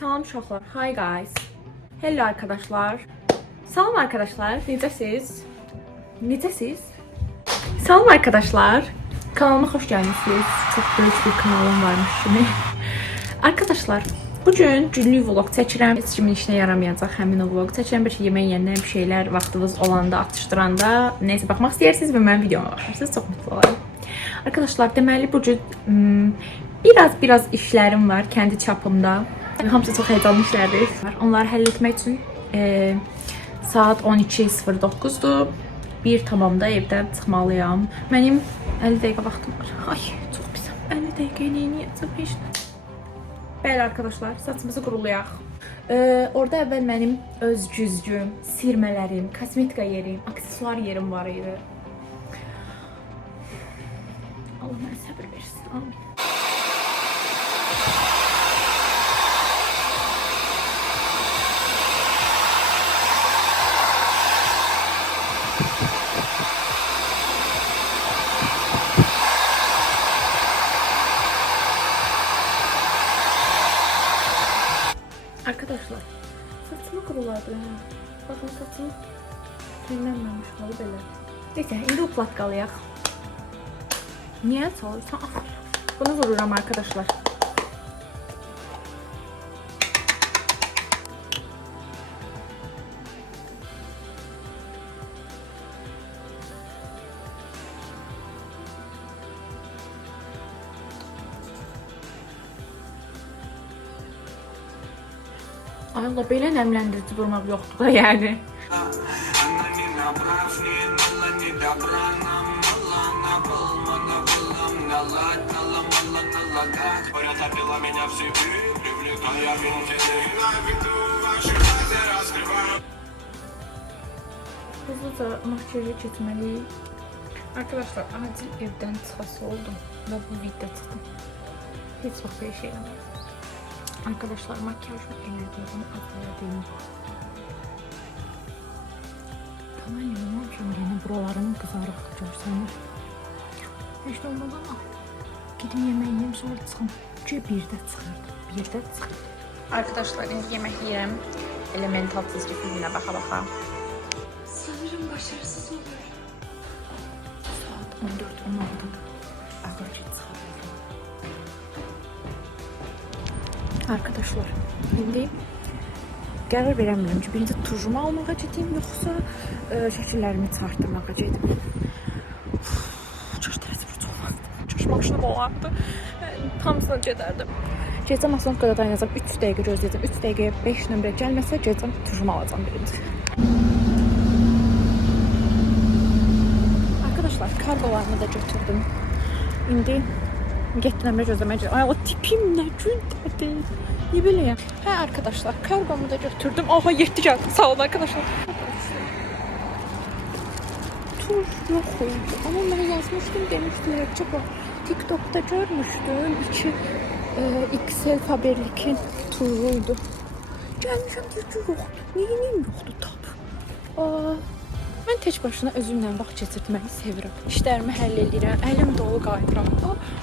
Salam uşaqlar. Hi guys. Hello arkadaşlar. Salam arkadaşlar. Necəsiz? Necəsiz? Salam arkadaşlar. Kanalıma xoş gəlmisiniz. Çox böyük bir kanalım varmış kimi. Arkadaşlar, bugün günlük vlog çəkirəm. Heç kimin işinə yaramayacaq həmin o vlog çəkirəm. Bir yemək yeyəndə bir şeylər vaxtınız olanda, atışdıranda, neysə baxmaq istəyirsiniz və mənim videoma baxırsınız. Çox mutlu olaram. Arkadaşlar, deməli bugün biraz işlərim var kendi çapımda. Hamısı çox heyecanlı işlərdir. Onları həll etmək üçün saat 12:09-dur. Bir tamamda evdən çıxmalıyam. Mənim 50 dəqiqə vaxtım var. Ay, çox pisəm. 50 dəqiqə neyəcəm heç nə. Bəli arkadaşlar, saçımızı qurulayaq. Orada əvvəl mənim öz güzgüm, sirmələrim, kosmetika yerim, aksesuar yerim var idi. Allah mənə səbir versin. Amin. Arkadaşlar, saçımı kuruladı. Bakın saçım kirlenmemiş halı belə. Neyse, indi uplatqalayaq. Niye çalırsan? Bunu vururam arkadaşlar. Ay Allah, belə nəmləndirici vurmaq yoxdur da yəni. Hızlıca makyajı keçməliyik. Arkadaşlar, acil evdən çıxası oldum və bu video çıxdım. Heç vaxt bir şey eləmədim. Arkadaşlar, makyajımı elədim, azaladım. Tamam, inanmamışam yine buralarım kızarıq görsənir. Heç də olmadı ama gedim yemək yiyəm, sonra çıxım. Çünki birdə çıxırdı. Arkadaşlar, indi yemək yiyəm. Elemental çizgi filminə baxa. Sanırım başarısız olur. Saat 14:16. Axır ki çıxardım. Arkadaşlar, indi qərar verəmirəm ki, birinci turjumu almağa gedim, yoxsa şəkillərimi çıxartdırmağa gedim. Çox təsirli olmazdı. Çox maşınım olardı. Hamısına gedərdim. Gecəm Aslanqada dayanacam, 3 dəqiqə gözləyəcəm. 3 dəqiqəyə 5 nömrə gəlməsə, gecəm turjumu alacam birinci. Arkadaşlar, kargolarımı da götürdüm. İndi getdim əmrə gözləməyə. Ay Allah, tipim nə gündədir. Niyə beləyəm? Hə arkadaşlar, kargomu da götürdüm. Aha, 7 gəldi. Sağ olun arkadaşlar. Tur yox oldu. Ama mən yazmışdım, demişdilər ki, TikTok'da görmüşdüm. 2 XL Faberlic'in turuydu. Gəlmişəm, deyir yoxdur. Neyim yoxdur tab. Mən tək başına özümlə vaxt keçirtməyi sevirəm. İşlərimi həll edirəm, əlim dolu qayıdıram.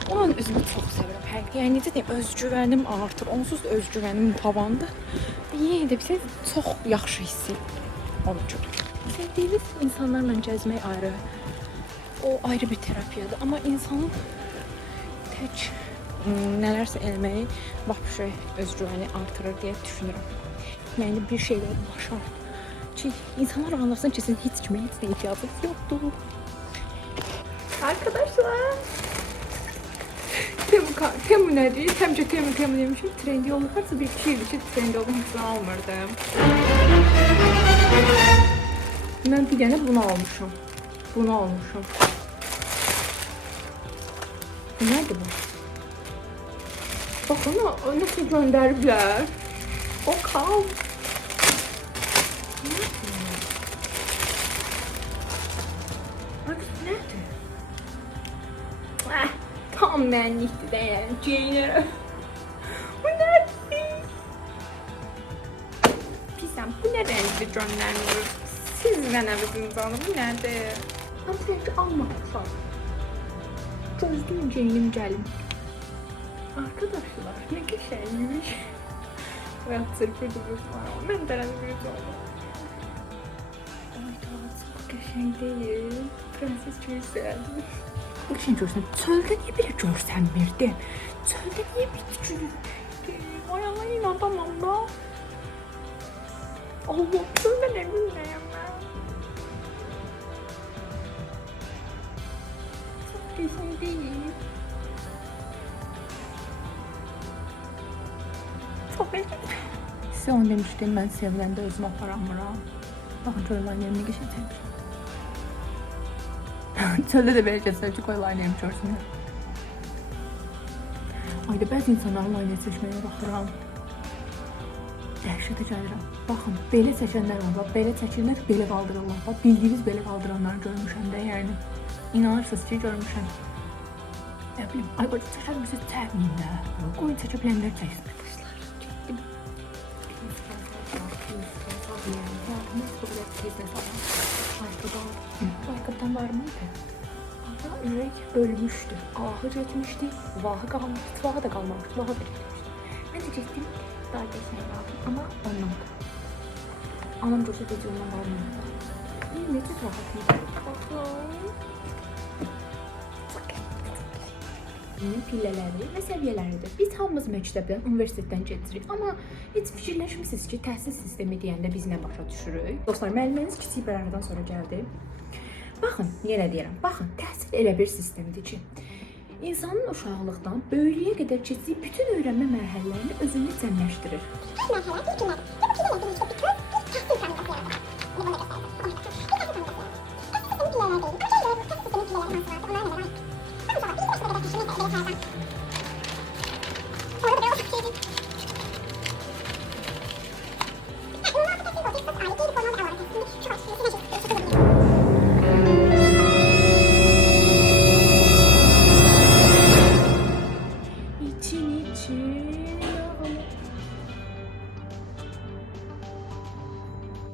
Onun özümü çox sevirəm. Yəni necə deyim, özgüvənim artır. Onsuz da özgüvənim tavandır. Yenə də bizə çox yaxşı hiss edirəm onun üçün. Sevdiyiniz insanlarla gəzmək ayrı. O ayrı bir terapiyadır. Amma insanın tək nələrsə eləməyi vəbşə özgüvəni artırır deyə düşünürəm. Yəni bir şeylər başar. Ki insanlar anlasın ki sizin hiç kime hiç de ihtiyacınız yoktu. Arkadaşlar. Temu nedir? Temu demişim. Trendi olmak varsa bir kişi için trendi olmasını almırdım. Ben bir tane bunu almışım. Bu nerede bu? Bakın nasıl gönderdiler. O kal. Nerede? Tam benlikti de yani. Giyinirim. Bu nerede? Pisem, bu ne renkli göndermiyor? Siz mənəviziniz onu, bu nerede? Ama sen almamışsan. Gözlüğüm giyinim gəlim. Arkadaşlar, ne güzelmiş. Hayat sırfırdı bu. Ben de bir oldum. Oh my god, çok qəşəng değil. Prenses Gülsel. Bu için görsən, çöldə niyə belə görsənmirdim? Çöldə niyə bitki? Ay Allah, inanamam da. Allah, çöldə nə bilməyəm mən. Çok qəşəng değil. Çok qəşəng. Size onu demiştim, ben seviləndə özümü aparamıram. Baxın, Coyliner'ini geçəcəm. Çöldə də belə gəzərci Coyliner'imi görsünlər. Ayda bəzi insanların line seçməyə baxıram. Dəhşətə gəlirəm. Baxın, belə çəkənlər var, belə çəkirlər, belə qaldırırlar. Bax, bildiyiniz belə qaldıranları görmüşəm də, yəni. İnanırsınız ki, görmüşəm. Nə bilim, ay qoca çəkər misiniz? Çəkməyin də. Qoyun çəkə bilənlər çəksin. Ayakkabıdan var mıydı? Ama ürək bölmüşdü. Ahı getmişdi, vahı qalmışdı, vahı da qalmamışdı, vahı da getmişdi. Mən də getdim, daha geçməyə qaldım, ama ondan da. Anam görsə videomdan qalmamışdı. Necə rahat idi? Baxın. Pillələri və səviyyələridir. Biz hamımız məktəbdən, universitetdən keçirik. Amma heç fikirləşmisiniz ki, təhsil sistemi deyəndə biz nə başa düşürük? Dostlar, müəlliminiz kiçik bir aradan sonra gəldi. Baxın, yenə deyirəm, baxın, təhsil elə bir sistemdir ki, insanın uşaqlıqdan böyüklüyə qədər keçdiyi bütün öyrənmə mərhələlərini özündə cəmləşdirir.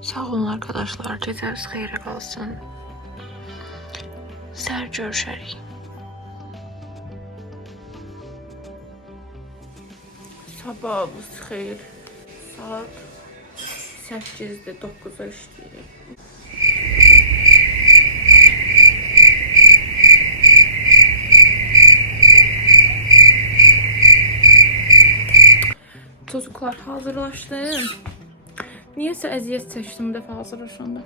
Sağ olun arkadaşlar, gecəniz xeyrə qalsın. Səhər görüşərik. Sabahınız xeyir. Saat 8-də 9-a işləyir. Çocuklar, hazırlaşdım. Niyəsə əziyyət çəkdim bu dəfə hazırlaşanda.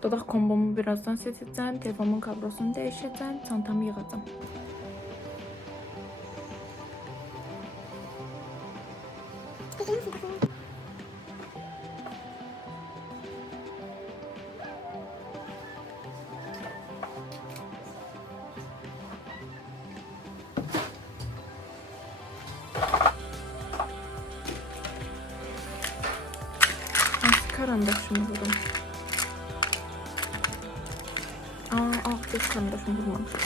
Dodaq kombomu birazdan seçəcəm, telefonumun kablosunu dəyişəcəm, çantamı yığacam. Karandaşımı vurdum. Alt göz karandaşımı vurmamışım.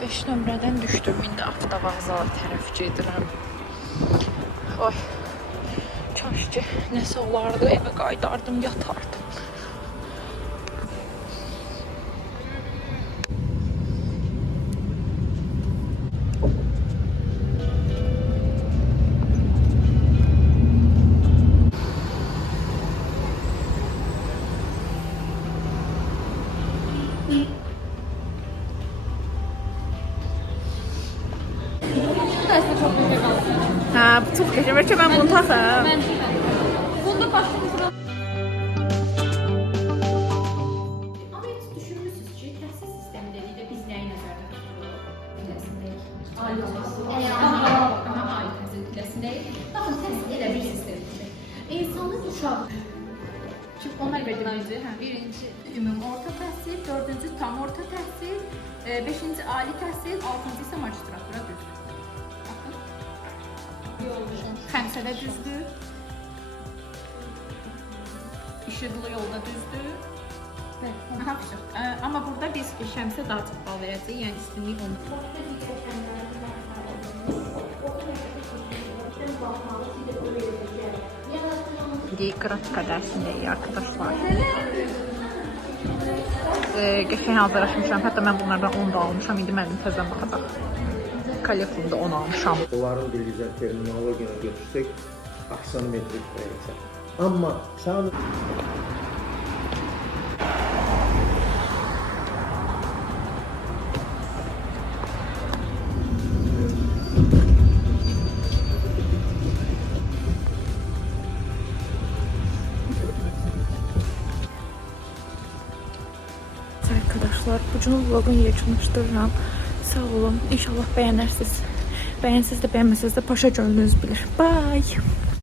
Beş nömrədən düşdüm, indi avtovağzala tərəf gedirəm. Oy. Kaş ki, nəsə olardı, evə qaydardım, yatardım. Ha, bu çok geçer. Belki ben bunu taxım. Bunda başım buram. Ama hiç düşünmürsünüz ki, təhsil sistemi dedikdə biz nəyi nəzərdə tuturuq? Ali təhsil piləsindəyik. Baxın, təhsil elə bir sistemdir. İnsanın uşağı. Şimdi onlar verdiğimizi, birinci ümumi orta təhsil, dördüncü tam orta təhsil, beşinci ali təhsil, altıncı ise magistratura düzdür. Xəmsədə düzdür. İşıqlı yolda düzdür. Ama burada biz Şəmsə daha çox bal verəcəyik, yəni üstünlük onu. Qratika dərsindəyik arkadaşlar. Qəşəng hazırlaşmışam. Hətta mən bunlardan 10 da almışam. İndi mənim təzədən baxacaq. Kolleksiyamda 10 almışam. Onların dilizə terminologiyana götürsək, aksonometrik dəyəcək. Amma sadəcə Arkadaşlar, bu cür vlogun yekunlaşdırıram. Sağ olun. İnşallah bəyənərsiniz. Bəyənsiniz də, bəyənməsiniz də, paşa gönlünüz bilir. Bye.